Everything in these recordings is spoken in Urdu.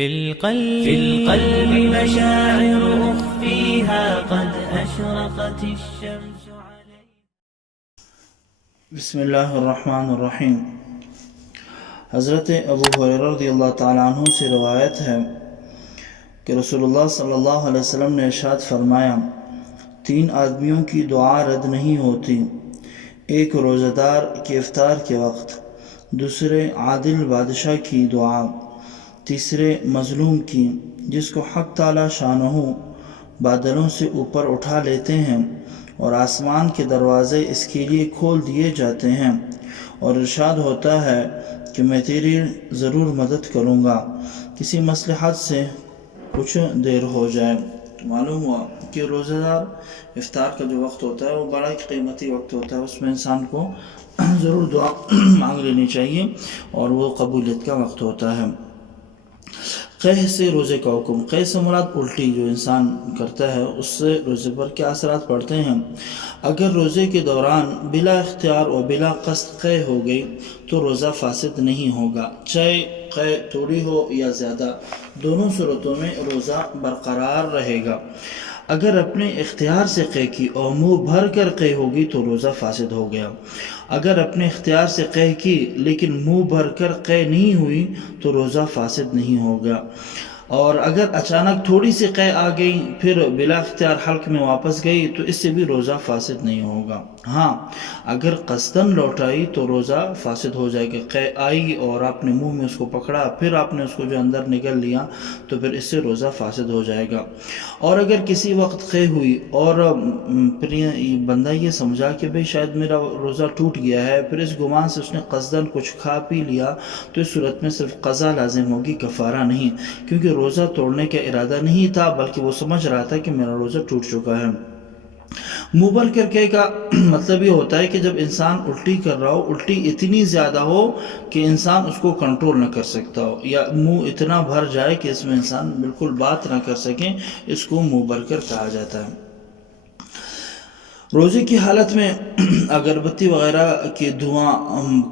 في القلب مشاعر أخفيها قد أشرقت الشمس عليها. بسم اللہ الرحمن الرحیم. حضرت ابو ہریرہ رضی اللہ تعالیٰ عنہ سے روایت ہے کہ رسول اللہ صلی اللہ علیہ وسلم نے ارشاد فرمایا، 3 آدمیوں کی دعا رد نہیں ہوتی، ایک روزہ دار کے افطار کے وقت، دوسرے عادل بادشاہ کی دعا، تیسرے مظلوم کی جس کو حق تعالی شانہ بادلوں سے اوپر اٹھا لیتے ہیں اور آسمان کے دروازے اس کے لیے کھول دیے جاتے ہیں، اور ارشاد ہوتا ہے کہ میں تیری ضرور مدد کروں گا کسی مصلحت سے کچھ دیر ہو جائے. تو معلوم ہوا کہ روزہ دار افطار کا جو وقت ہوتا ہے وہ بڑا قیمتی وقت ہوتا ہے، اس میں انسان کو ضرور دعا مانگ لینی چاہیے اور وہ قبولیت کا وقت ہوتا ہے. قے سے روزے کا حکم. قے سے مراد الٹی جو انسان کرتا ہے اس سے روزے پر کیا اثرات پڑتے ہیں. اگر روزے کے دوران بلا اختیار اور بلا قصد قے ہو گئی تو روزہ فاسد نہیں ہوگا، چاہے قے تھوڑی ہو یا زیادہ، دونوں صورتوں میں روزہ برقرار رہے گا. اگر اپنے اختیار سے قے کی اور منہ بھر کر قے ہوگی تو روزہ فاسد ہو گیا. اگر اپنے اختیار سے قے کی لیکن منہ بھر کر قے نہیں ہوئی تو روزہ فاسد نہیں ہوگا. اور اگر اچانک تھوڑی سی قے آ گئی پھر بلا اختیار حلق میں واپس گئی تو اس سے بھی روزہ فاسد نہیں ہوگا. ہاں اگر قصداً لوٹائی تو روزہ فاسد ہو جائے گا. قے آئی اور آپ نے منہ میں اس کو پکڑا پھر آپ نے اس کو جو اندر نگل لیا تو پھر اس سے روزہ فاسد ہو جائے گا. اور اگر کسی وقت قے ہوئی اور پھر بندہ یہ سمجھا کہ بھئی شاید میرا روزہ ٹوٹ گیا ہے، پھر اس گمان سے اس نے قصداً کچھ کھا پی لیا تو اس صورت میں صرف قضا لازم ہوگی، کفارہ نہیں، کیونکہ روزہ توڑنے کا ارادہ نہیں تھا بلکہ وہ سمجھ رہا تھا کہ میرا روزہ ٹوٹ چکا ہے. منہ بھر کر قے کا مطلب یہ ہوتا ہے کہ جب انسان الٹی کر رہا ہو، الٹی اتنی زیادہ ہو کہ انسان اس کو کنٹرول نہ کر سکتا ہو، یا منہ اتنا بھر جائے کہ اس میں انسان بالکل بات نہ کر سکیں، اس کو منہ بھر کر کہا جاتا ہے. روزے کی حالت میں اگربتی وغیرہ کی دھواں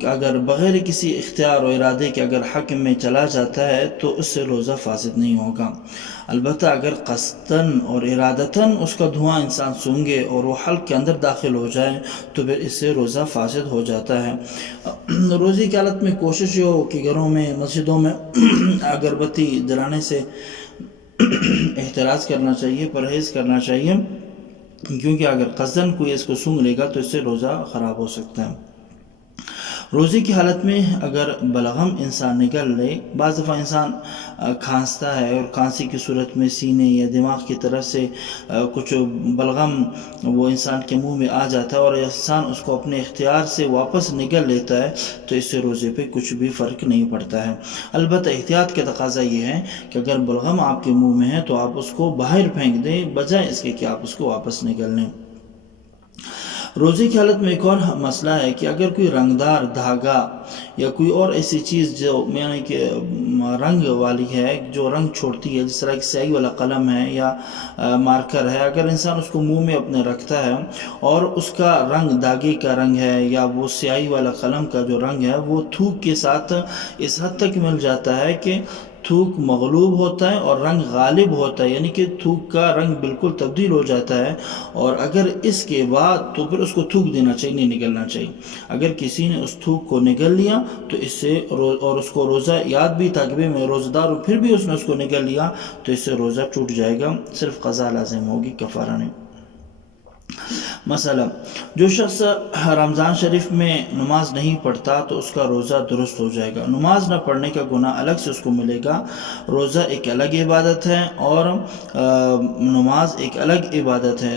اگر بغیر کسی اختیار و ارادے کے اگر حق میں چلا جاتا ہے تو اس سے روزہ فاسد نہیں ہوگا. البتہ اگر قصداً اور ارادتاً اس کا دھواں انسان سونگے اور وہ حلق کے اندر داخل ہو جائے تو پھر اس سے روزہ فاسد ہو جاتا ہے. روزے کی حالت میں کوشش یہ ہو کہ گھروں میں مسجدوں میں اگربتی جلانے سے احتراز کرنا چاہیے، پرہیز کرنا چاہیے، کیونکہ اگر قصداً کوئی اس کو سونگ لے گا تو اس سے روزہ خراب ہو سکتا ہے. روزے کی حالت میں اگر بلغم انسان نکل لے، بعض دفعہ انسان کھانستا ہے اور کھانسی کی صورت میں سینے یا دماغ کی طرف سے کچھ بلغم وہ انسان کے منہ میں آ جاتا ہے اور انسان اس کو اپنے اختیار سے واپس نگل لیتا ہے تو اس سے روزے پہ کچھ بھی فرق نہیں پڑتا ہے. البتہ احتیاط کا تقاضا یہ ہے کہ اگر بلغم آپ کے منہ میں ہے تو آپ اس کو باہر پھینک دیں بجائے اس کے کہ آپ اس کو واپس نگل لیں. روزے کی حالت میں ایک اور مسئلہ ہے کہ اگر کوئی رنگدار دھاگا یا کوئی اور ایسی چیز جو یعنی کہ رنگ والی ہے، جو رنگ چھوڑتی ہے، جس طرح کی سیاہی والا قلم ہے یا مارکر ہے، اگر انسان اس کو منہ میں اپنے رکھتا ہے اور اس کا رنگ دھاگے کا رنگ ہے یا وہ سیاہی والا قلم کا جو رنگ ہے وہ تھوک کے ساتھ اس حد تک مل جاتا ہے کہ تھوک مغلوب ہوتا ہے اور رنگ غالب ہوتا ہے، یعنی کہ تھوک کا رنگ بالکل تبدیل ہو جاتا ہے، اور اگر اس کے بعد تو پھر اس کو تھوک دینا چاہیے، نہیں نگلنا چاہیے. اگر کسی نے اس تھوک کو نگل لیا تو اس سے اور اس کو روزہ یاد بھی تھا کہ میں روزہ دار ہوں پھر بھی اس نے اس کو نگل لیا تو اس سے روزہ ٹوٹ جائے گا، صرف قضا لازم ہوگی، کفارہ نہیں. مسئلہ: جو شخص رمضان شریف میں نماز نہیں پڑھتا تو اس کا روزہ درست ہو جائے گا. نماز نہ پڑھنے کا گناہ الگ سے اس کو ملے گا. روزہ ایک الگ عبادت ہے اور نماز ایک الگ عبادت ہے،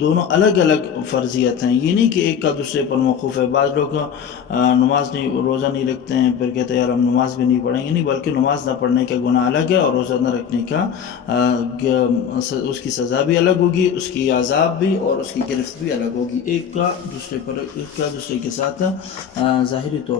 دونوں الگ الگ فرضیت ہیں. یہ نہیں کہ ایک کا دوسرے پر موقوف ہے. بعض لوگ روزہ نہیں رکھتے ہیں پھر کہتے ہیں یار ہم نماز بھی نہیں پڑھیں گے، نہیں، بلکہ نماز نہ پڑھنے کا گناہ الگ ہے اور روزہ نہ رکھنے کا اس کی سزا بھی الگ ہوگی، اس کی عذاب بھی اور اس کی گرفت بھی الگ ہوگی. ایک کا دوسرے کے ساتھ ظاہری طور